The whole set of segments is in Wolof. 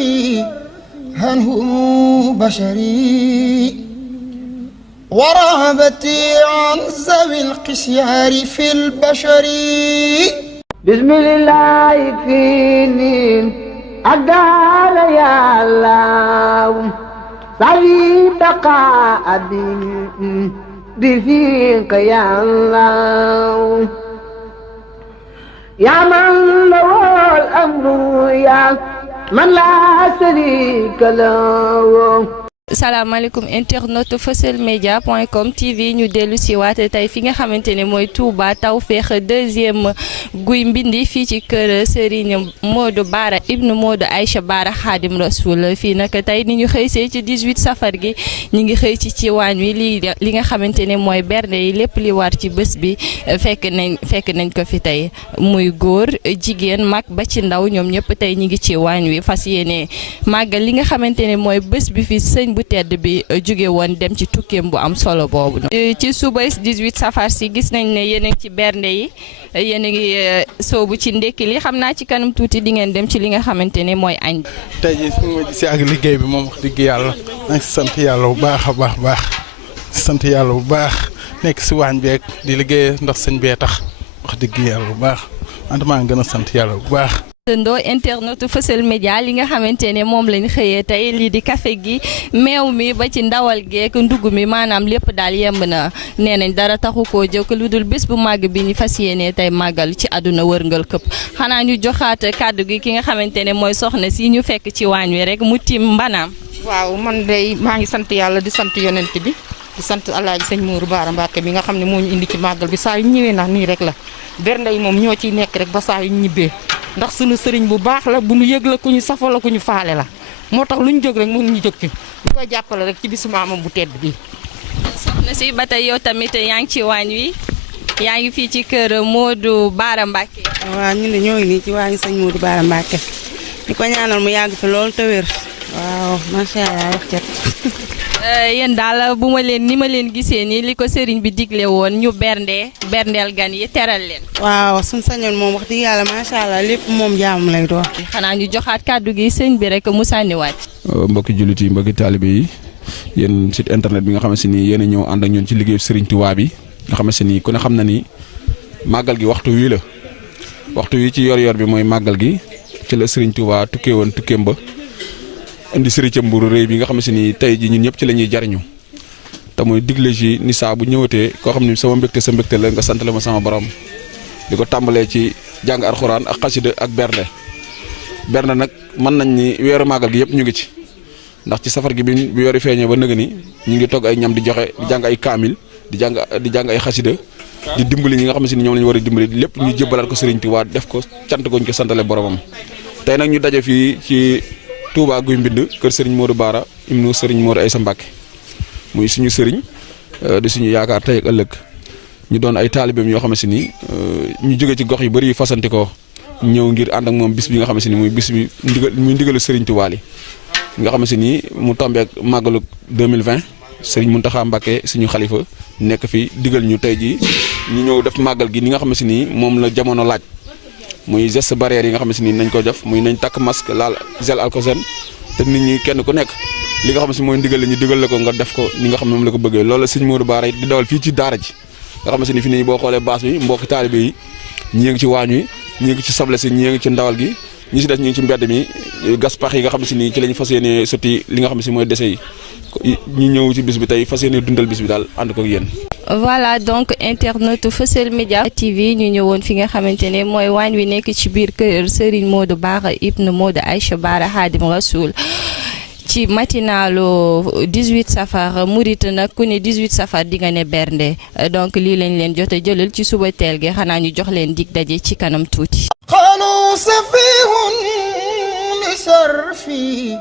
في هنهم بشري ورهبتي عن ذوي القسيار في البشر بسم الله يكفيني أقال يا الله صلي بقاء بفيق يا الله يا من له الأمر يا من لا شريك له. salaamaaleykum internet feuseulmedia.com TV ñu dellu si waat tey fi nga xamante ne mooy Touba Tawfekh deuxième guy mbindi fii ci kër Serigne Modou Bara ibnu Modou Aïcha Bara Khadim Rasoul fii nag tey ni ñu xëy see ci 18 safar gi ñu ngi xëy ci waañ wi li nga xamante ne mooy bernde yi lépp li war ci bés bi fekk nañ ko fi tey muy góor jigéen mag ba ci ndaw ñoom ñëpp tey ñu ngi ci waañ wi fas yéene màggal li nga xamante ne mooy bés bi fi sëñ bu tedd bi jóge woon dem ci tukkeem bu am solo boobu. ci suba 18 safar si gis nañ ne yéen a ngi ci bernde yi yéen a ngi soobu ci ndekki li xam naa ci kanam tuuti di ngeen dem ci li nga xamante ne mooy añ. tey jii su ma gisee ak liggéey bi moom wax dëgg yàlla na si sant yàlla bu baax a baax sant yàlla bu baax nekk si waañ beeg di liggéey ndax sëñ bee tax wax dëgg yàlla bu baax man maa ngi gën a sant yàlla bu baax. ndoo internet Feuseul Média li nga xamante ne moom lañ xëyee tey lii di café gi meew mi ba ci ndawal geek ndugg mi maanaam lépp daal yemb na nee nañ dara taxu koo jëkk lu dul bés bu màgg bi ñu fas yéene tey màggal ci àdduna wërngal këpp xanaa ñu joxaat kàddu gi ki nga xamante ne mooy soxna si ñu fekk ci waañ wi rek mu tim mbanaam. waaw man de maa ngi sant yàlla di sant yonent bi di sant alaaji sëñ Modou Bara Mbacké bi nga xam ne moo ñu indi ci màggal bi saa yu ñëwee ndax nii rek la bernde yi moom ñoo ciy nekk rek ba saa yu ñibbee ndax suñu sëriñ bu baax la bu ñu yëg la ku ñu safoo la ku ñu faale la moo tax lu ñu jóg rek mënu ñu jóg ci ñu koy jàppale rek ci bisu maamam bu tedd bi. soxna si ba tey yow tamit yaa ngi ci waañ wi yaa ngi fii ci kër Modou Bara Mbacké. waaw ñun de ñoo ngi nii ci waañu sëñ Modou Bara Mbacké di ko ñaanal mu yàgg fi loolu te wér waaw macha allah wax cet yéen daal bu ma leen ni ma leen gisee nii li ko sëriñ bi digle woon ñu berndeel gan yi teral leen. waaw suñ sañoon moom wax dëgg yàlla macha allah lépp moom jaam lay doon. xanaa ñu joxaat kàddu gi sëñ bi rek mu sànniwaat. mbokki jullit yi mbokki taalibe yi yéen site internet bi nga xamante ni yéen a ñëw ànd ak ñun ci liggéeyu Serigne Touba bi nga xamante ni ku ne xam na ni màggal gi waxtu wii la waxtu wi ci yor-yor bi mooy màggal gi ci la Serigne Touba tukkee woon tukkeem ba. indi sëriñ mburu rëy bi nga xam ne ni tey ji ñun ñëpp ci la ñuy jariñu te muy digle ji ni saa bu ñëwatee koo xam ne sama mbégte sa mbégte la nga sant la ma sama borom di ko tàmbalee ci jàng alxuraan ak xasida ak bernde nag mën nañ ni weeru màggal gi yëpp ñu ngi ci ndax ci safar gi bi yori feeñee ba nëga ni ñu ngi togg ay ñam di joxe di jàng ay kaamil di jàng ay xasida di dimbali ñi nga xam ne ni ñoom la ñu war a dimbali lépp ñu jébbalaat ko sëriñ Tuubaa def ko cant goñ ko santale boromam tey nag ñu daje fii ci Touba guy mbind kër Serigne Modou Bara ibnu Serigne Modou Aïcha Mbacké muy suñu sëriñ di suñu yaakaar tey ak ëllëg ñu doon ay taalibeem yoo xamante ni ñu jóge ci gox yu bëri yu fasanti ko ñëw ngir ànd ak moom bis bi nga xamante ni muy bis bi ndigalu Serigne Touba li nga xamante ni mu tombé ak màggalu 2020 Serigne Mountakha Mbacké suñu xalifa nekk fi digal ñu tey jii ñu ñëw def màggal gi ni nga xamante ni moom la jamono laaj. muy geste barrière yi nga xamante ni nañ ko def muy nañ takk masque laal gel alcosène te nit ñi kenn ku nekk li nga xam si mooy ndigal la ñu digal la ko nga def ko ni nga xam ne moom la ko bëggee loolu la sëñ Modou Bara di dawal fii ci daara ji nga xamante ni fi nii boo xoolee baas bi mbokki taalibe yi ñi ngi ci waañ wi ñi ngi ci sable si ñi ngi ci ndawal gi ñi si des ñi ngi ci mbedd mi gas pax yi nga xam si ni ci lañ fas yéene sotti li nga xam si mooy dese yi ñi ñëw ci bis bi tey fas yéene dundal bis bi daal ànd ko ak yéen. voilà donc internet Feuseul Média TV ñu ñëwoon fi nga xamante ne mooy waañ wi nekk ci biir kër Serigne Modou Bara ibnu Modou Aïcha Bara Khadim Rasoul ci matinalu 18 safar murit nag ku ne 18 safar di nga ne bernde donc lii lañ leen jot a jëlal ci suba teel gi xanaa ñu jox leen dig daje ci kanam tuuti. قالوا سفيه لسرفي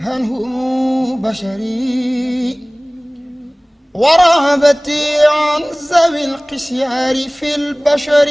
هنهم بشري ورهبتي عن ذوي القسيار في البشر